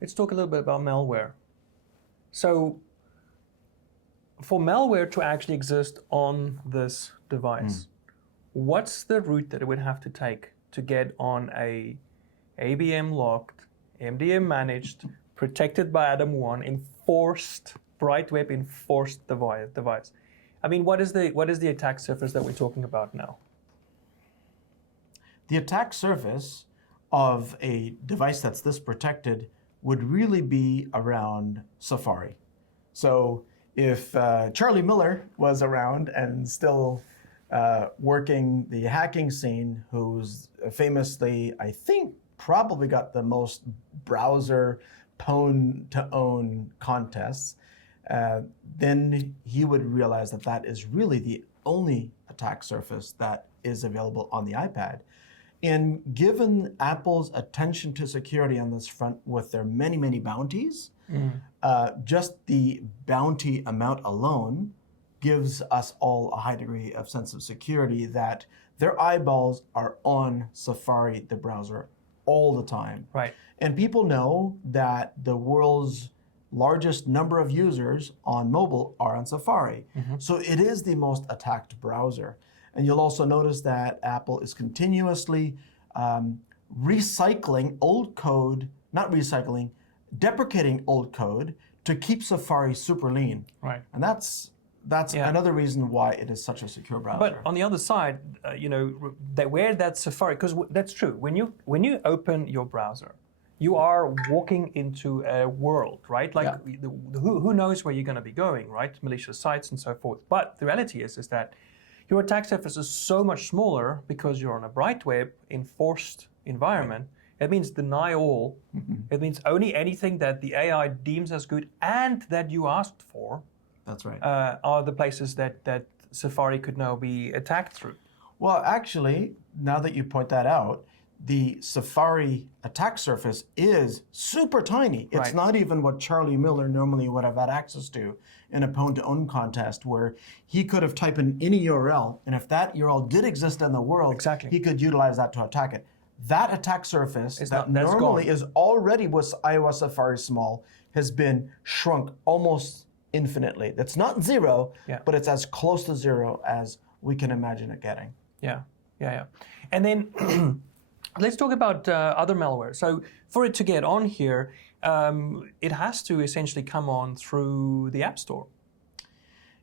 let's talk a little bit about malware. So for malware to actually exist on this device, what's the route that it would have to take to get on a ABM locked, MDM managed, protected by ADAM1, enforced, bright web enforced device? I mean, what is the attack surface that we're talking about now? The attack surface of a device that's this protected would really be around Safari. So if Charlie Miller was around and still working the hacking scene, who's famously, I think, probably got the most browser pwn-to-own contests, then he would realize that that is really the only attack surface that is available on the iPad. And given Apple's attention to security on this front with their many, many bounties, just the bounty amount alone gives us all a high degree of sense of security that their eyeballs are on Safari, the browser, all the time. Right. And people know that the world's largest number of users on mobile are on Safari. So it is the most attacked browser. And you'll also notice that Apple is continuously recycling old code, not recycling, deprecating old code to keep Safari super lean. Right. And that's another reason why it is such a secure browser. But on the other side, where that Safari, because that's true. When you open your browser, you are walking into a world, right? Like who knows where you're going to be going, right? Malicious sites and so forth. But the reality is that your attack surface is so much smaller because you're on a bright web enforced environment. It means deny all. It means only anything that the AI deems as good and that you asked for. That's right. Are the places that Safari could now be attacked through. Well, actually, now that you point that out, the Safari attack surface is super tiny. It's not even what Charlie Miller normally would have had access to in a pwn-to-own contest, where he could have typed in any URL, and if that URL did exist in the world, he could utilize that to attack it. That attack surface that normally is already with iOS Safari small has been shrunk almost infinitely. It's not zero, but it's as close to zero as we can imagine it getting. Yeah. And then let's talk about other malware. So for it to get on here, it has to essentially come on through the App Store.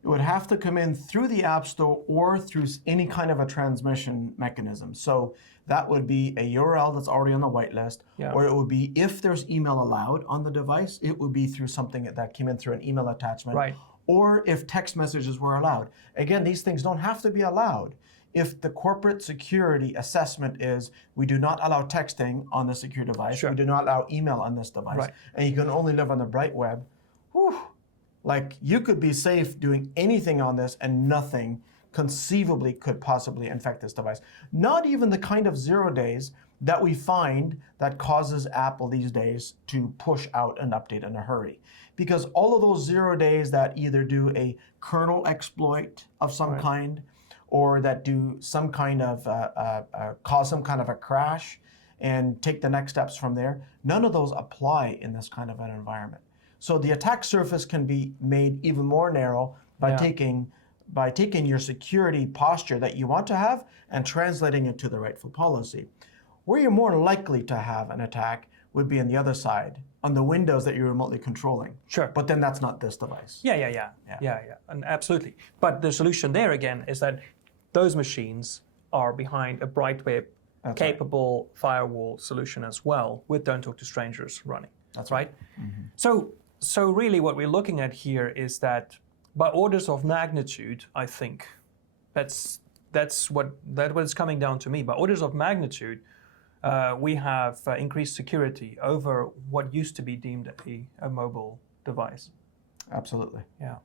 It would have to come in through the App Store or through any kind of a transmission mechanism. So that would be a URL that's already on the whitelist, or it would be, if there's email allowed on the device, it would be through something that came in through an email attachment, or if text messages were allowed. Again, these things don't have to be allowed. If the corporate security assessment is, we do not allow texting on the secure device, we do not allow email on this device, and you can only live on the bright web, like you could be safe doing anything on this and nothing conceivably could possibly infect this device. Not even the kind of 0 days that we find that causes Apple these days to push out an update in a hurry. Because all of those 0 days that either do a kernel exploit of some kind, or that do some kind of, cause some kind of a crash and take the next steps from there, none of those apply in this kind of an environment. So the attack surface can be made even more narrow by taking your security posture that you want to have and translating it to the rightful policy. Where you're more likely to have an attack would be on the other side, on the windows that you're remotely controlling. But then that's not this device. Yeah, and absolutely. But the solution there again is that those machines are behind a bright web capable firewall solution as well, with Don't Talk to Strangers running. That's right. So really what we're looking at here is that by orders of magnitude, I think that's what it's coming down to me. By orders of magnitude, we have increased security over what used to be deemed a mobile device. Absolutely. Yeah.